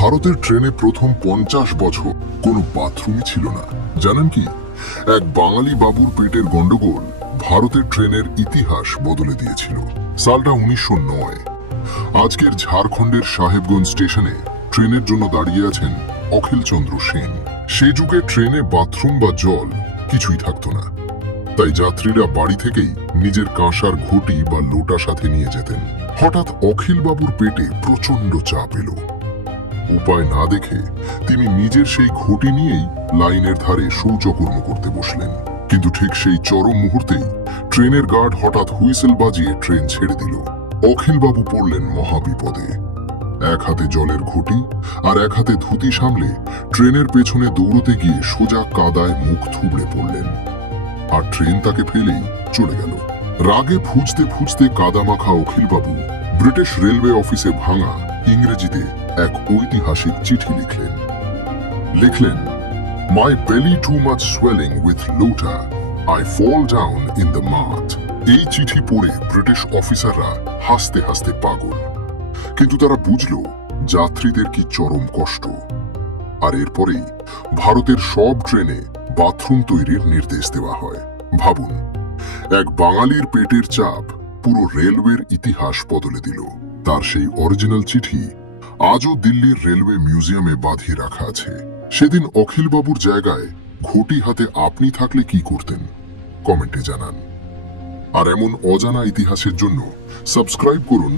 ভারতের ট্রেনে প্রথম 50 বছর কোনো বাথরুমই ছিল না। জানেন কি, এক বাঙালি বাবুর পেটের গন্ডগোল ভারতের ট্রেনের ইতিহাস বদলে দিয়েছিল। সালটা 1909। আজকের ঝাড়খণ্ডের সাহেবগঞ্জ স্টেশনে ট্রেনের জন্য দাঁড়িয়ে আছেন অখিলচন্দ্র সেন। সে যুগে ট্রেনে বাথরুম বা জল কিছুই থাকতো না, তাই যাত্রীরা বাড়ি থেকেই নিজের কাঁসার ঘটি বা লোটা সাথে নিয়ে যেতেন। হঠাৎ অখিল বাবুর পেটে প্রচন্ড চাপ এলো। উপায় না দেখে তিনি নিজের সেই ঘটি নিয়েই লাইনের ধারে শৌচকর্ম করতে বসলেন। কিন্তু ঠিক সেই চরম মুহূর্তেই ট্রেনের গার্ড হঠাৎ হুইসেল বাজিয়ে ট্রেন ছেড়ে দিল। অখিল বাবু পড়লেন মহাবিপদে। এক হাতে জলের ঘটি আর এক হাতে ধুতি সামলে ট্রেনের পেছনে দৌড়তে গিয়ে সোজা কাদায় মুখ থুবড়ে পড়লেন। আর ট্রেন তাকে ফেলেই চলে গেল। রাগে ফুঁজতে ফুঁজতে কাদামাখা অখিল বাবু ব্রিটিশ রেলওয়ে অফিসে ভাঙা ইংরেজিতে এক ঐতিহাসিক চিঠি লিখলেন, my belly too much swelling with lota, I fall down in the math. এই চিঠি পড়ে ব্রিটিশ অফিসাররা হাসতে হাসতে পাগল, কিন্তু তারা বুঝল যাত্রীদের কি চরম কষ্ট। আর এরপরেই ভারতের সব ট্রেনে বাথরুম তৈরির নির্দেশ দেওয়া হয়। ভাবুন, এক বাঙালির পেটের চাপ পুরো রেলওয়ের ইতিহাস বদলে দিল। তার সেই অরিজিনাল চিঠি আজও দিল্লির রেলওয়ে মিউজিয়ামে বাঁধিয়ে রাখা আছে। সেদিন অখিল বাবুর জায়গায় ঘটি হাতে আপনি থাকলে কি করতেন? কমেন্টে জানান। আর এমন অজানা ইতিহাসের জন্য সাবস্ক্রাইব করুন